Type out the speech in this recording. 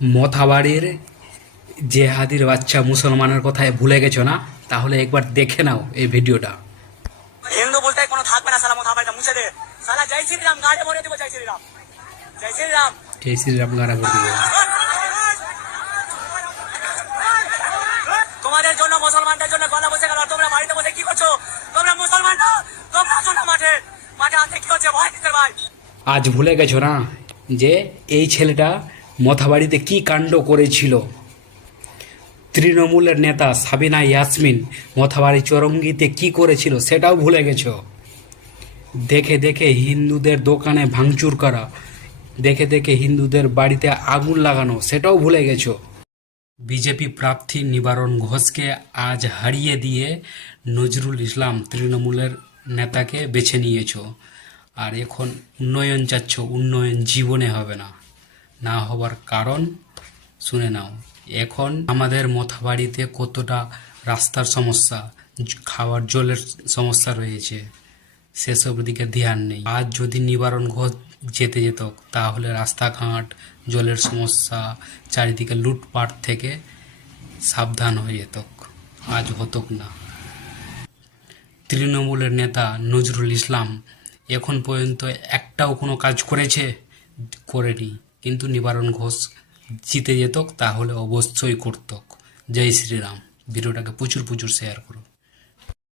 মথাবাড়ির জেহাদির বাচ্চা মুসলমানের কথায় ভুলে গেছো না? তাহলে একবার দেখে নাও এই ভিডিওটা। হিন্দু বলতে কোনো থাকবে না, সালা মথাবাড়িটা মুছে দে। সালা জয় শ্রীরাম গাড়ি ভরে দেবো, জয় শ্রীরাম, জয় শ্রীরাম। জয় শ্রীরাম গারা ভরে দেবে। তোমাদের জন্য মুসলমানদের জন্য গলা বসে গেল, তোমরা বাড়িতে বসে কি করছো? তোমরা মুসলমান না, তোমরা আসো না মাঠে। মাঠে আসতে কি হচ্ছে ভয় দিতে ভাই? আজ ভুলে গেছো না যে এই ছেলেটা মথাবাড়িতে কি কাণ্ড করেছিল? তৃণমূলের নেতা সাবিনা ইয়াসমিন মথাবাড়ি চরঙ্গিতে কি করেছিল সেটাও ভুলে গেছো। দেখে দেখে হিন্দুদের দোকানে ভাঙচুর করা, দেখে দেখে হিন্দুদের বাড়িতে আগুন লাগানো, সেটাও ভুলে গেছো। বিজেপি প্রার্থী নিবারণ ঘোষকে আজ হারিয়ে দিয়ে নজরুল ইসলাম তৃণমূলের নেতাকে বেছে নিয়েছো। আর এখন উন্নয়ন চাচ্ছ, উন্নয়ন জীবনে হবে না। না হবার কারণ শুনে নাও। এখন আমাদের মথাবাড়িতে কতটা রাস্তার সমস্যা, খাওয়ার জলের সমস্যা রয়েছে, সেসব দিকে ধ্যান নেই। আজ যদি নিবারণ ঘোষ যেতে যেত তাহলে রাস্তাঘাট, জলের সমস্যা, চারিদিকে লুটপাট থেকে সাবধান হয়ে যেত। আজ হতক না। তৃণমূলের নেতা নজরুল ইসলাম এখন পর্যন্ত একটাও কোনো কাজ করেনি, কিন্তু নিবারণ ঘোষ জিতে যেত তাহলে অবশ্যই করত। জয় শ্রীরাম। ভিডিওটাকে প্রচুর প্রচুর শেয়ার করো।